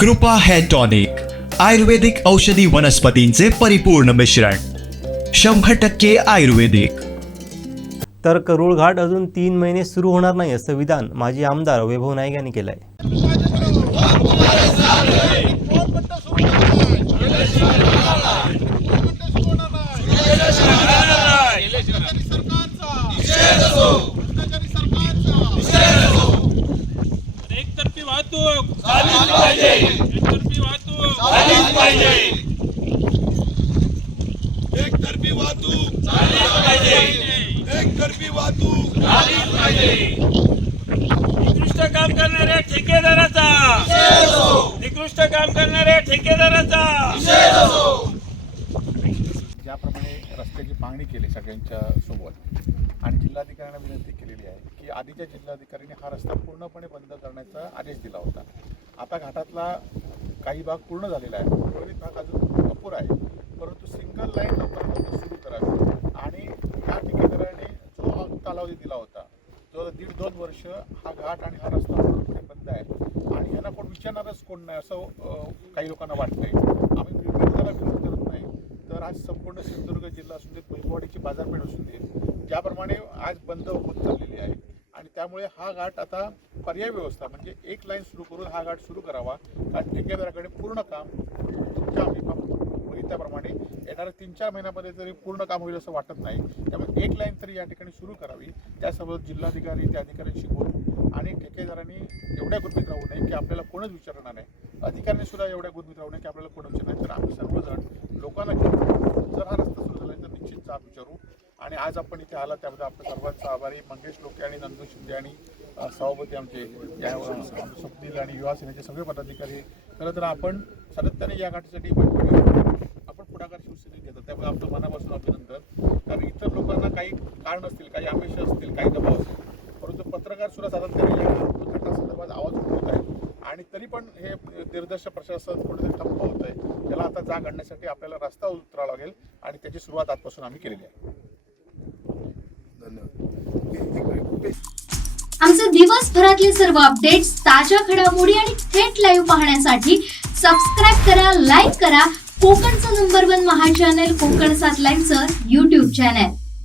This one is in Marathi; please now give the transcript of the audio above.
कृपा हेअर टॉनिक आयुर्वेदिक औषधी वनस्पतींचे परिपूर्ण मिश्रण शंभर टक्के आयुर्वेदिक. तर करूळ घाट अजून तीन महिने सुरू होणार नाही असं विधान माजी आमदार वैभव नाईक यांनी केलं आहे एकतर्फी वाहतूक झालीच पाहिजे एकतर्फी वाहतूक एकतर्फी वाहतूक निकृष्ट काम करणाऱ्या ठेकेदाराचा. निकृष्ट काम करणाऱ्या ठेकेदाराचा. ज्याप्रमाणे रस्त्याची पाहणी केली सगळ्यांच्या सोबत आणि जिल्हाधिकाऱ्यांना विनंती केलेली आहे की आधीच्या जिल्हाधिकाऱ्यांनी हा रस्ता पूर्णपणे बंद करण्याचा आदेश दिला होता. आता घाटातला काही भाग पूर्ण झालेला आहे. उर्वरित भाग अजून अपुरा आहे. परंतु सिंगल लाईन लवकरात लवकर सुरू करावी आणि या ठिकाणी जो कालावधी दिला होता जो दीड दोन वर्ष हा घाट आणि हा रस्ता पूर्णपणे बंद आहे आणि यांना कोण विचारणारच कोण नाही असं काही लोकांना वाटतंय. आम्ही विरोधाला विरोध करत नाही. तर आज संपूर्ण सिंधुदुर्ग जिल्हा असू दे बैलवाडीची बाजारपेठ असू दे ज्याप्रमाणे आज बंद होत चाललेली आहे. आणि त्यामुळे हा घाट आता पर्याय व्यवस्था म्हणजे एक लाईन सुरू करून हा घाट सुरू करावा. कारण ठेकेदाराकडे पूर्ण काम तुमच्या आम्ही बघितलं त्याप्रमाणे येणाऱ्या तीन चार महिन्यामध्ये तरी पूर्ण काम होईल असं वाटत नाही त्यामुळे एक लाईन तरी या ठिकाणी सुरू करावी. त्यासोबत जिल्हाधिकारी त्या अधिकाऱ्यांशी बोलून आणि ठेकेदारांनी एवढ्या गुंतवणूक राहू नये की आपल्याला कोणच विचारणार नाही. अधिकाऱ्यांनी सुद्धा एवढ्या गुंतवीत राहू नये की आपल्याला कोण विचारणार नाही. तर आम्ही सर्वजण लोकांना घेऊन जर हा रस्ता सुरू त्यांचा विचारू आणि आज आपण इथे आला त्याबद्दल आपल्या सर्वांचा आभारी. मंगेश लोके आणि नंदू शिंदे आणि सभापती आमचे आमचे स्वप्नील आणि युवा सेनेचे सगळे पदाधिकारी खरं तर आपण सातत्याने या गाठीसाठी आपण पुढाकार शिवसेनेत घेतो त्यामुळे आपलं मनापासून अभिनंदन. कारण इतर लोकांना काही कारण असतील काही अपेक्षा असतील काही दबाव असतील परंतु पत्रकार सुद्धा सातत्याने या घटनासंदर्भात आवाज उठवतो आणि तरी पण हे निर्देश प्रशासन कुठेतरी ठप्प होत आहे त्याला आता जाग आणण्यासाठी आपल्याला रस्ता उतरावा लागेल आणि त्याची सुरुवात आजपासून आम्ही केलेली आहे. आमचे दिवसभरातले सर्व अपडेट्स ताज्या घडामोडी आणि थेट लाईव्ह पाहण्यासाठी सबस्क्राईब करा लाईक करा. कोकणचं नंबर वन महा चॅनल कोकण सात लाईव्हचं युट्यूब चॅनल